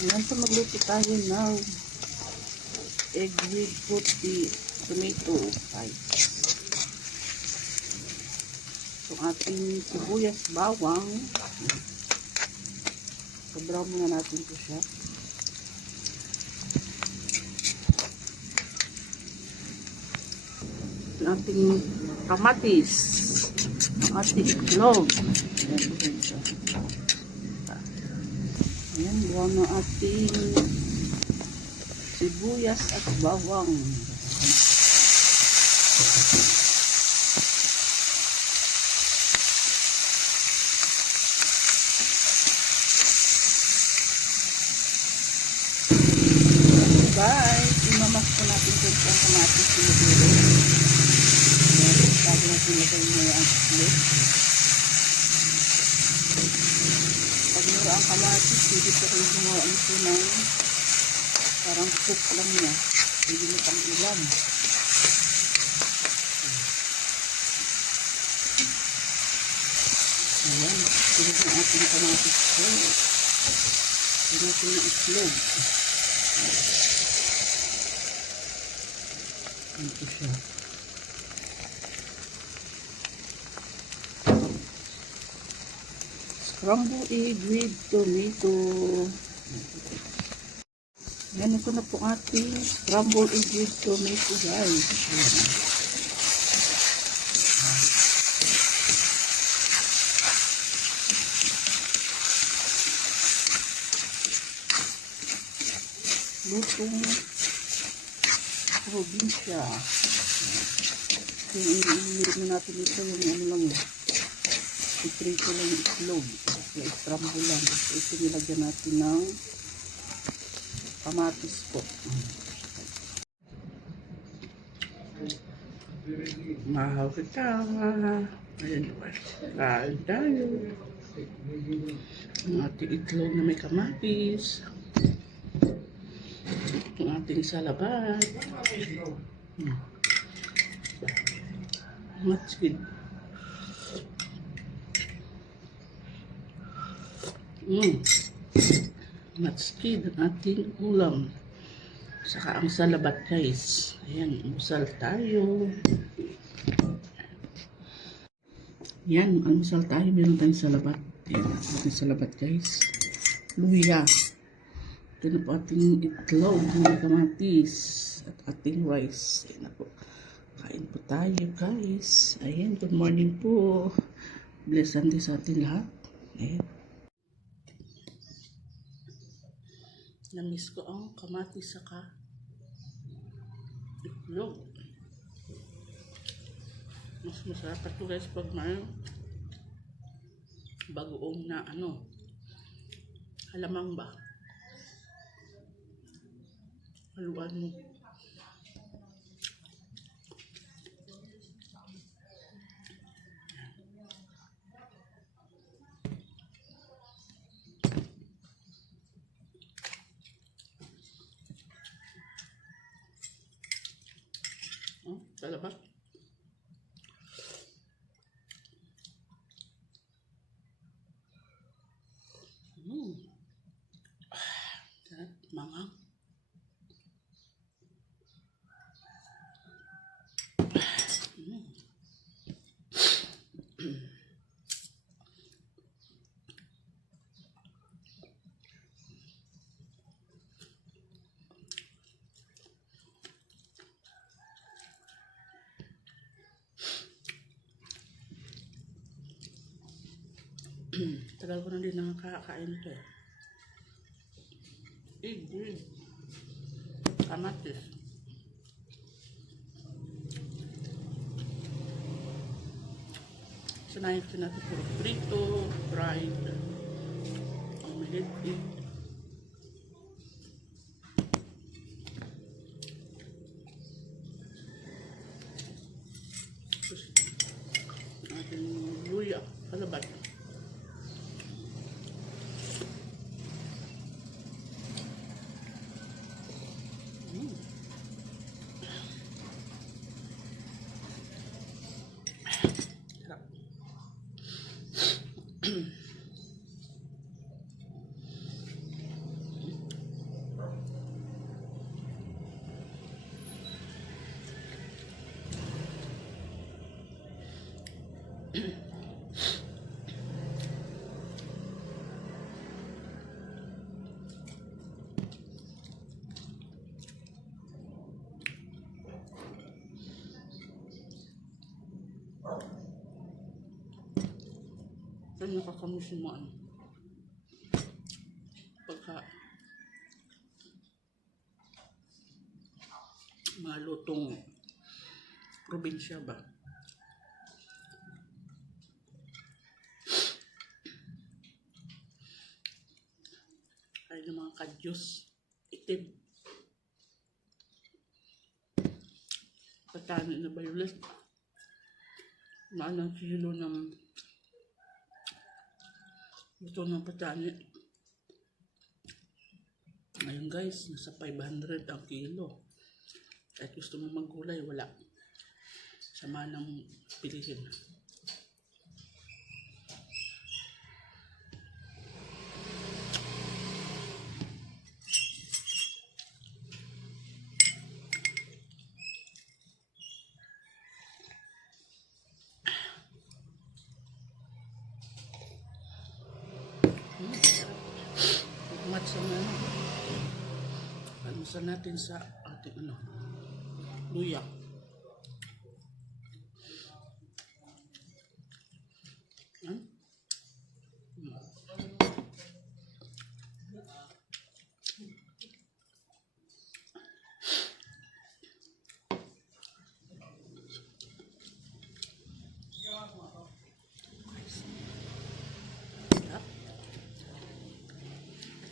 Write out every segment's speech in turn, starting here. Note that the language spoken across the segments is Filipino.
Ngayon po magluto tayo ng egg with puti tomato pie. So ating sibuyas, bawang. So-brown muna natin po siya. Ating kamatis, ating itlog. Ayan, brown na ating sibuyas at bawang. Guys, imamas po natin kung ang kamatis siniguro. Bago natin lagay mo ang itlog. Pag mura ang kamatis, hindi po kayo gumawa ito ng parang soup lang niya. Hindi mo pang ulam. Ayan, tulog na ating kamatis ko. Tulog natin yung itlog. Ito siya. Scrambled egg with tomato. Yan, ito na po ating scrambled egg with tomato, guys. Lutong probinsya. Iirit na natin ito yung ano lang. I-trito lang yung itlog. I-scramble lang. Ito nilagyan natin ng kamatis po. Mahaw kita. Ayan naman. Kain tayo. Ang ating itlog na may kamatis. Ang ating salabat. Matskid. Matskid ang ating ulam. Saka ang salabat, guys. Ayan, umusal tayo. Yan, almusal tayo. Meron tayong salabat. Ayan, ating salabat, guys. Luya. Ito na po ating itlog ng kamatis at ating rice. Ayan na po. Kain po tayo, guys. Ayan, good morning po. Bless Sunday sa ating lahat. Ayan. Namiss ko ang kamatis saka itlog. Mas masarap ito, guys, pag may bagoong na halamang ba? Haluan mo. Salabat. Mangang. Tagal ko na din nakakain ito eh. Egg with kamatis. Sanayin ko natin puro prito, fried, omelette egg. Tapos ating luya, salabat. Yan nakakamiss mo ano. Pagka mga lutong probinsya ba. Kaya ng mga kadyos, itim. Patani na violet. Maanang kilo ng ito ng patani. Ngayon guys, nasa 500 ang kilo. Kahit gusto mo maggulay, wala. Sama ng pilihin. Matcha na almusal natin sa ating luya.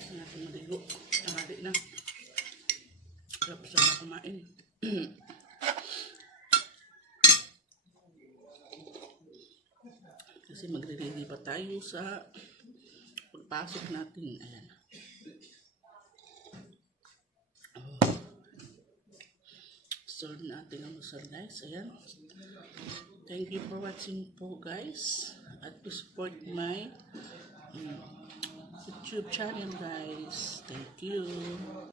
Natin maligo. Tanghali na. Tapos na kumain. Kasi magre-ready pa tayo sa pagpasok natin. Ayan. Serve natin ang masal guys. Ayan. Thank you for watching po guys. At to support my YouTube channel guys. Thank you.